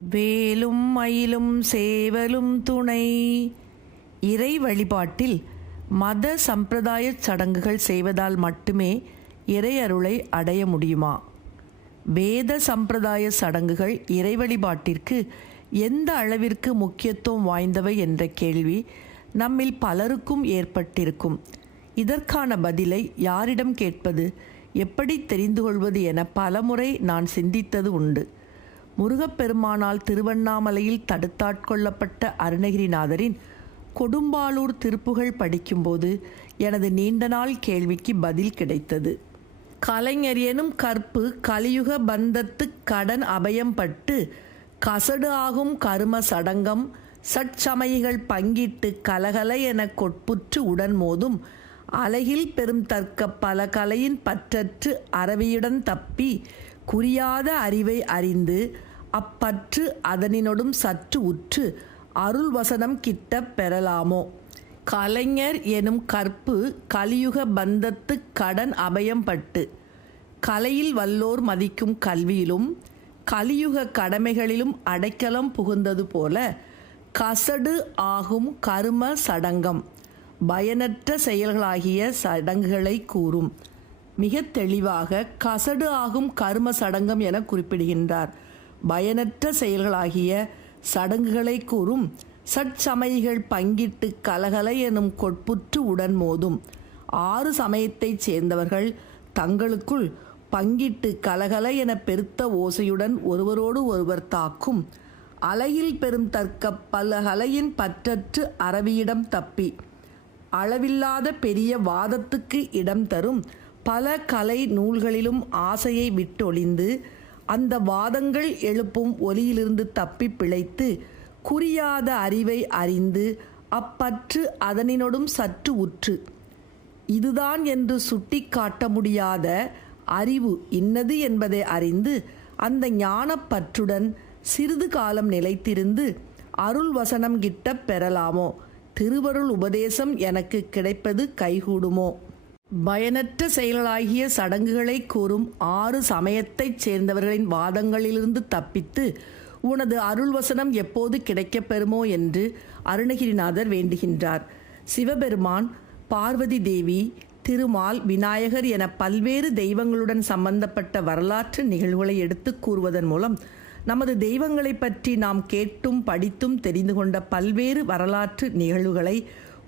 வேலும் மயிலும் சேவலும் துணை. இறை வழிபாட்டில் மத சம்பிரதாய சடங்குகள் செய்வதால் மட்டுமே இறை அருளை அடைய முடியுமா? வேத சம்பிரதாய சடங்குகள் இறை வழிபாட்டிற்கு எந்த அளவிற்கு முக்கியத்துவம் வாய்ந்தவை என்ற கேள்வி நம்மில் பலருக்கும் ஏற்பட்டிருக்கும். இதற்கான பதிலை யாரிடம் கேட்பது, எப்படி தெரிந்து கொள்வது என பலமுறை நான் சிந்தித்தது உண்டு. முருகப்பெருமானால் திருவண்ணாமலையில் தடுத்தாட்கொள்ளப்பட்ட அருணகிரிநாதரின் கொடும்பாளூர் திருப்புகழ் படிக்கும்போது எனது நீண்ட நாள் கேள்விக்கு பதில் கிடைத்தது. கலைஞர் எனும் கற்பு கலியுக பந்தத்து கடன் அபயம் பட்டு கசடு ஆகும் கரும சடங்கம் சட்சமயிகள் பங்கிட்டு கலகல என கொட்புற்று உடன் மோதும் அலகில் பெரும் தர்க்க பல கலையின் பற்றற்று அரவியுடன் தப்பி குறியாத அறிவை அறிந்து அப்பற்று அதனினொடும் சற்று உற்று அருள் வசனம் கிட்ட பெறலாமோ? கலைஞர் எனும் கற்பு கலியுக பந்தத்து கடன் அபயம் பட்டு கலையில் வல்லோர் மதிக்கும் கல்வியிலும் கலியுக கடமைகளிலும் அடைக்கலம் புகுந்தது போல கசடு ஆகும் கரும சடங்கம் பயனற்ற செயல்களாகிய சடங்குகளை கூறும். மிக தெளிவாக கசடு ஆகும் கரும சடங்கம் என குறிப்பிடுகின்றார். பயனற்ற செயல்களாகிய சடங்குகளை கூறும் சட்சமயிகள் பங்கிட்டு கலகல எனும் கொட்புற்று உடன் மோதும். 6 சமயத்தைச் சேர்ந்தவர்கள் தங்களுக்குள் பங்கிட்டு கலகல என பெருத்த ஓசையுடன் ஒருவரோடு ஒருவர் தாக்கும் அலையில் பெரும் தர்க்க பலகலையின் பற்றற்று அரவியிடம் தப்பி அளவில்லாத பெரிய வாதத்துக்கு இடம் தரும் பல கலை நூல்களிலும் ஆசையை விட்டொழிந்து அந்த வாதங்கள் எழுப்பும் ஒலியிலிருந்து தப்பி பிழைத்து குறியாத அறிவை அறிந்து அப்பற்று அதனினொடும் சற்று உற்று இதுதான் என்று சுட்டி காட்ட முடியாத அறிவு இன்னது என்பதை அறிந்து அந்த ஞானப்பற்றுடன் சிறிது காலம் நிலைத்திருந்து அருள் வசனம் கிட்ட பெறலாமோ? திருவருள் உபதேசம் எனக்கு கிடைப்பது கைகூடுமோ? பயனற்ற செயல்களாகிய சடங்குகளை கூறும் 6 சமயத்தைச் சேர்ந்தவர்களின் வாதங்களிலிருந்து தப்பித்து உனது அருள் வசனம் எப்போது கிடைக்கப் பெறுமோ என்று அருணகிரிநாதர் வேண்டுகின்றார். சிவபெருமான், பார்வதி தேவி, திருமால், விநாயகர் என பல்வேறு தெய்வங்களுடன் சம்பந்தப்பட்ட வரலாற்று நிகழ்வுகளை எடுத்து கூறுவதன் மூலம் நமது தெய்வங்களை பற்றி நாம் கேட்டும் படித்தும் தெரிந்து கொண்ட பல்வேறு வரலாற்று நிகழ்வுகளை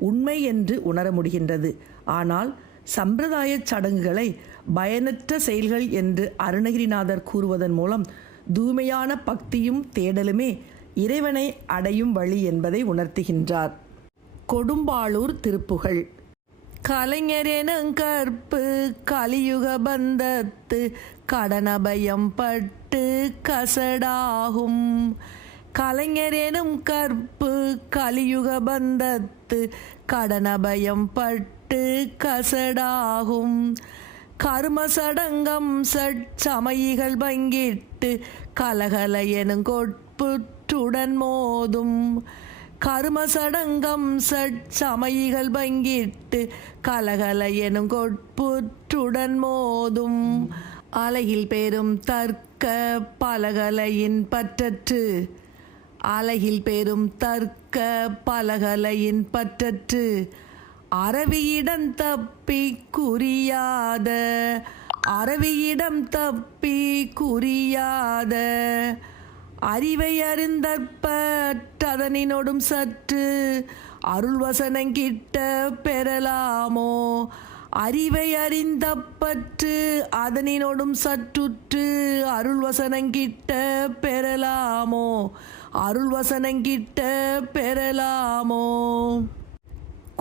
உண்மை என்று உணர முடிகின்றது. ஆனால் சம்பிரதாய சடங்குகளை பயனற்ற செயல்கள் என்று அருணகிரிநாதர் கூறுவதன் மூலம் தூய்மையான பக்தியும் தேடலுமே இறைவனை அடையும் வழி என்பதை உணர்த்துகின்றார். கொடும்பாளூர் திருப்புகழ். கலைஞர் எனும் கற்பு கலியுக பந்தத்து கடனபயம் பட்டு கசடாகும். கலைஞர் எனும் கற்பு கலியுக பந்தத்து கடனபயம் பட்டு கசடாகும் கரும சடங்கம் சட்சமயிகள் பங்கிட்டு கலகல எனும் கொட்புற்றுடன் மோதும். கரும சடங்கம் சட்சமயிகள் பங்கிட்டு கலகல எனும் கொட்புற்றுடன் மோதும் அலகில் பெரும் தர்க்க பலகலையின் பற்றற்று. அலகில் பெரும் தர்க்க பலகலையின் பற்றற்று அரவியிடம் தப்பி குறியாத அரவியிடம் தப்பி குறியாத அறிவை அறிந்தற்பதனினொடும் சற்று அருள் வசனங்கிட்ட பெறலாமோ? அறிவை அறிந்தப்பற்று அதனினொடும் சற்றுற்று அருள் வசனங்கிட்ட பெறலாமோ? அருள் வசனங்கிட்ட பெறலாமோ?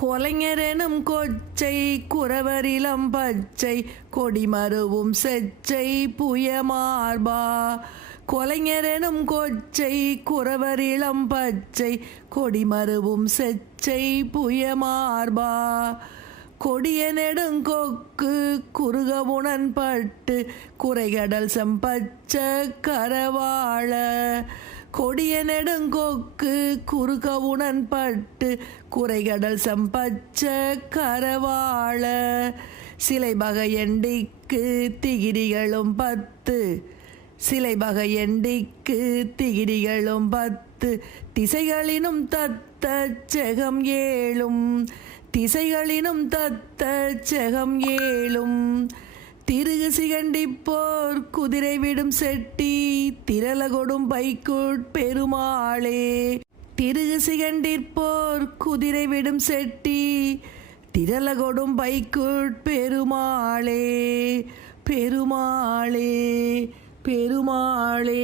கொலைஞரெனும் கொச்சை குறவரிலம் பச்சை கொடிமருவும் செச்சை புயமார்பா. கொலைஞரெனும் கொச்சை குறவரிளம் பச்சை கொடிமருவும் செச்சை புயமார்பா. கொடிய நெடுங்கொக்கு குறுகவுணன் பட்டு குறைகடல் செம்பச்ச கரவாழ. கொடிய நெடுங்கொக்கு குறுகவுணன் பட்டு குறைகடல் செம்பச்ச கரவாழ. சிலை பகையண்டிக்கு திகிரிகளும் 10 சிலை பகையண்டிக்கு திகிரிகளும் 10 திசைகளினும் தத்த செகம் ஏழும் திசைகளினும் தத்த செகம் ஏழும் திருகு சிகண்டிப்போர் குதிரை விடும் செட்டி திரளகொடும் பைக்குட் பெருமாளே திருகு சிகண்டிற்போர் குதிரை விடும் செட்டி திரளகொடும் பைக்குட் பெருமாளே பெருமாளே பெருமாளே.